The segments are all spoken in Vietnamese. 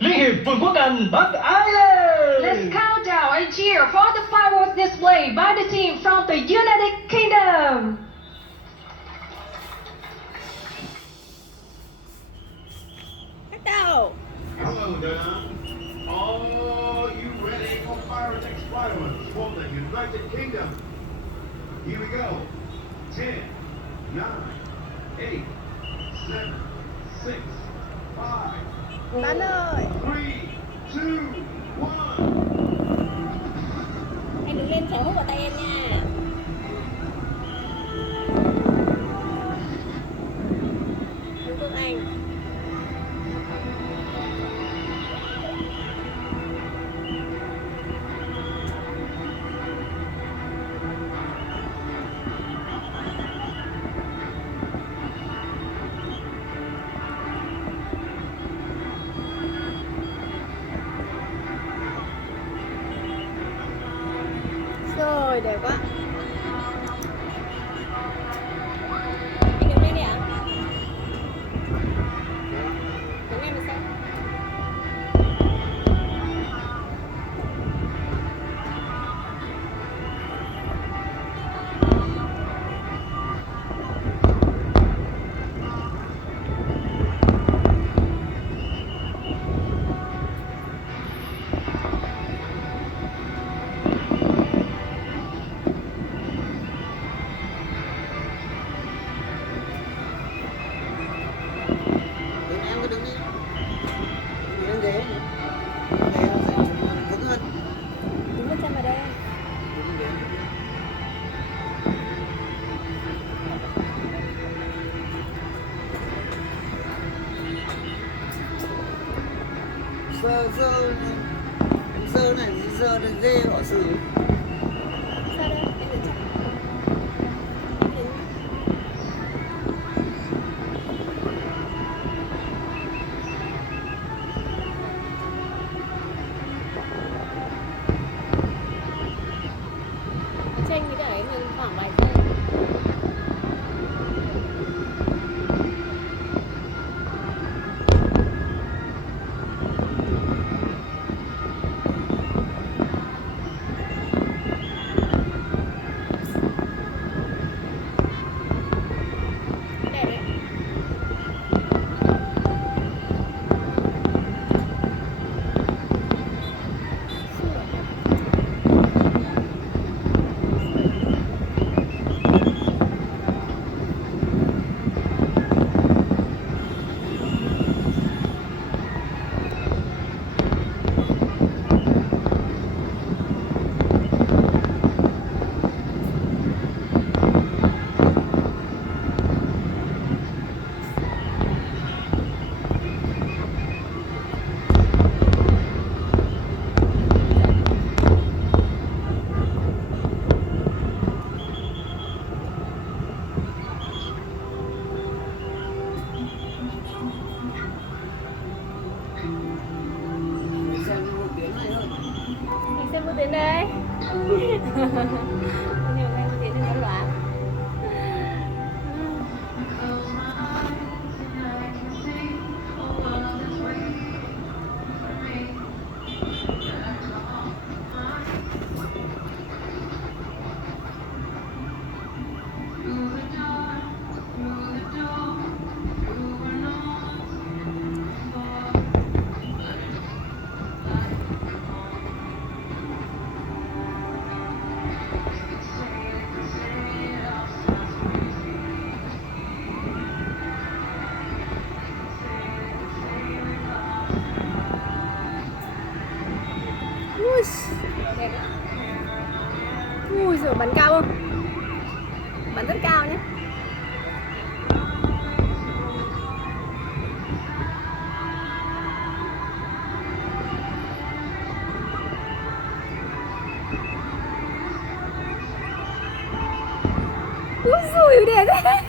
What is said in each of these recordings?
Liên hiệp Vương quốc Anh Bắc Ireland. Let's count down and cheer for the fireworks display by the team from the United Kingdom. Bắt đầu. Hello there. Are you ready for pyrotechnic fireworks from the United Kingdom? Here we go. 10, 9, 8, 7, 6, 5, 4, Bắn ơi. 3, 2, 1. Anh đứng lên chéo hút vào tay em nha. Đúng không anh? Rồi, đẹp quá. Anh đứng lên đi ạ. Đứng em mình xem. Em cứ đứng đi. Lên ghế. Ghế nó sẽ vững hơn. Đứng lên chân vào đây anh. Đứng ghế. Sơ này sơ được ghê họ xử. Sao đây? Em đứng chân. Em đứng. Tranh cái đấy mình khoảng vài giây. Đẹp đấy. Mình xem một tiếng này thôi. Mình xem một tiếng đây. Nhiều ngày một tiếng đừng có loạn. Ui, đẹp. Ui giời, bắn cao không? Bắn rất cao nhé. Ui giời, đẹp thế.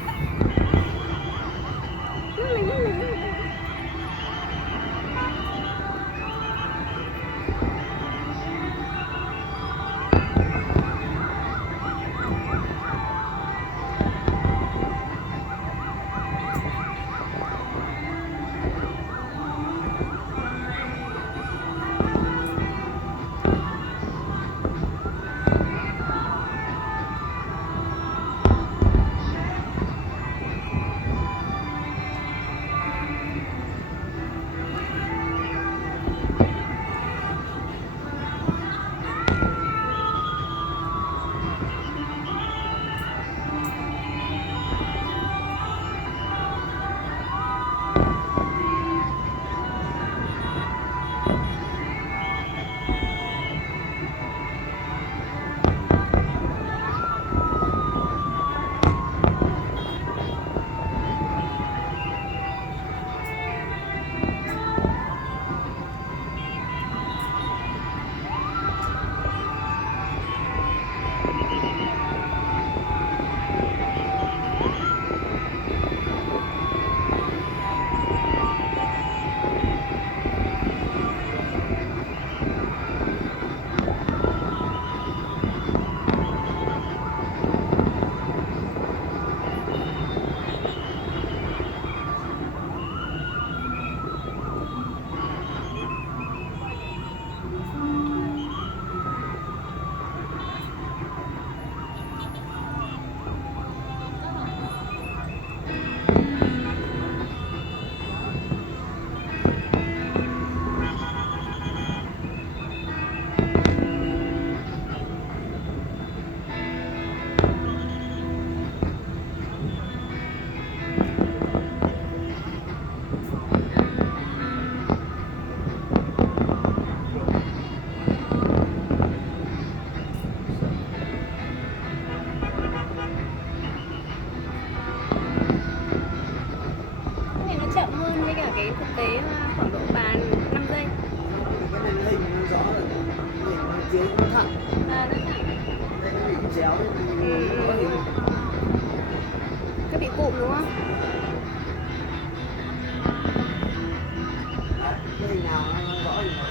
Cái này nó chậm hơn với cả cái thực tế mà khoảng độ 5 giây. Cái này hình nó rõ rồi, hình nó chiếu nó thẳng, À, nó thẳng. đây nó bị chéo thì nó có hình. Cái bị cụm đúng không? Đấy, cái hình nào nó rõ hình nào.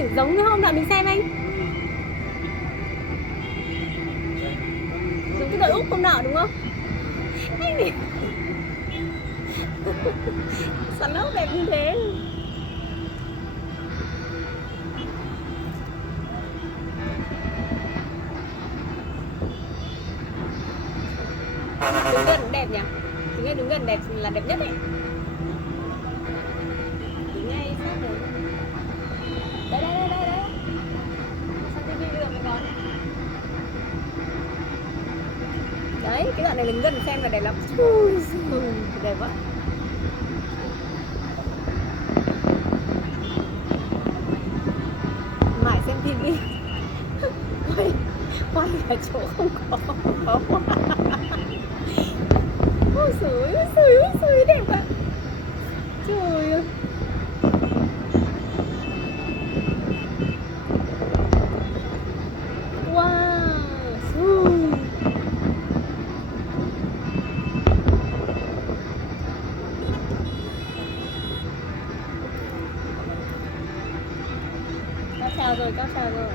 rồi, giống như hôm nọ mình xem anh. Giống cái đội Úc hôm nọ đúng không? Anh này xoắn ốc đẹp như thế. Đứng gần đẹp nhỉ? Đứng gần đẹp là đẹp nhất ấy. Đứng ngay sát rồi. Đấy. Sang TV được mình nói. Đấy, cái đoạn này đứng gần xem là đẹp lắm. Ui giời, đẹp quá. Mãi xem TV. Quay ở chỗ không có quá. Ôi giời, đẹp ạ. Trời ơi. Wow. Cao trào rồi.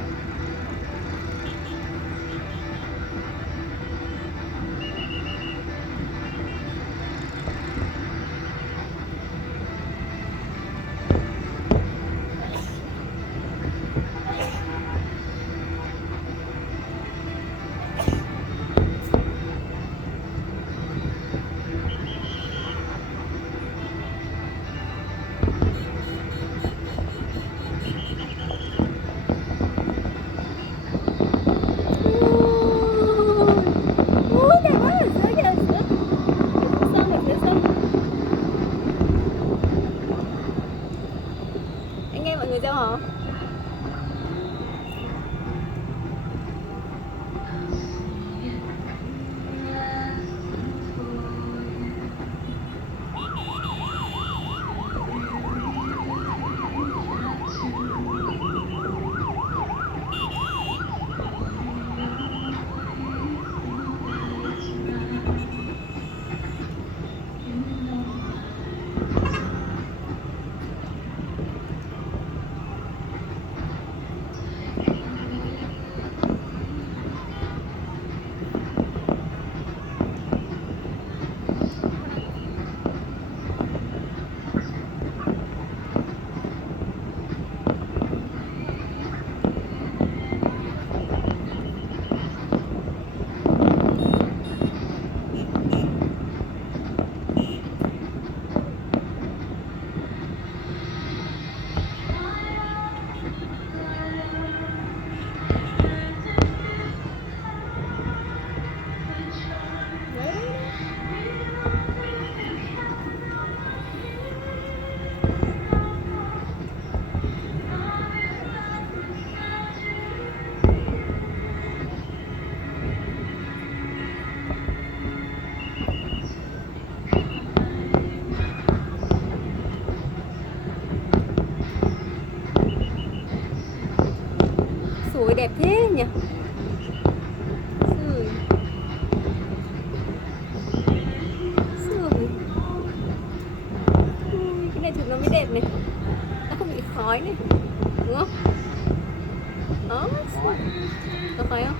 Người dâu hả? Ôi đẹp thế nhỉ. Cái này chụp nó mới đẹp này. Nó không bị khói này. Đúng không? Đó. Có khói không?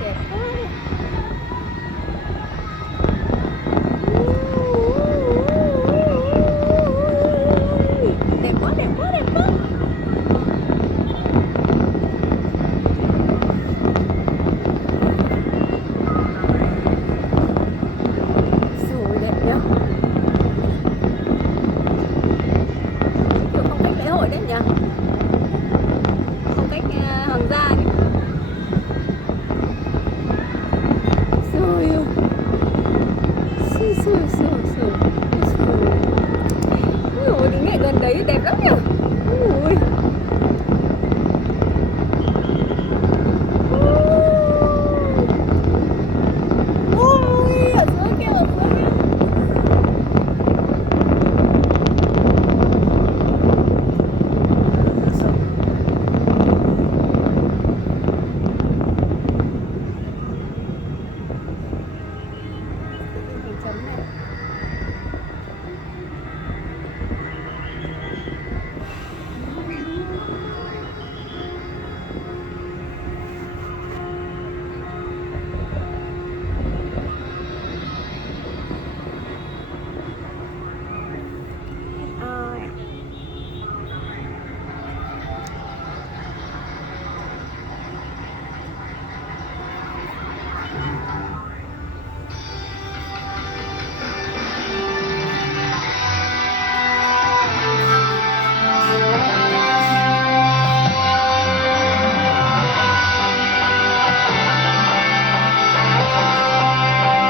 đẹp quá.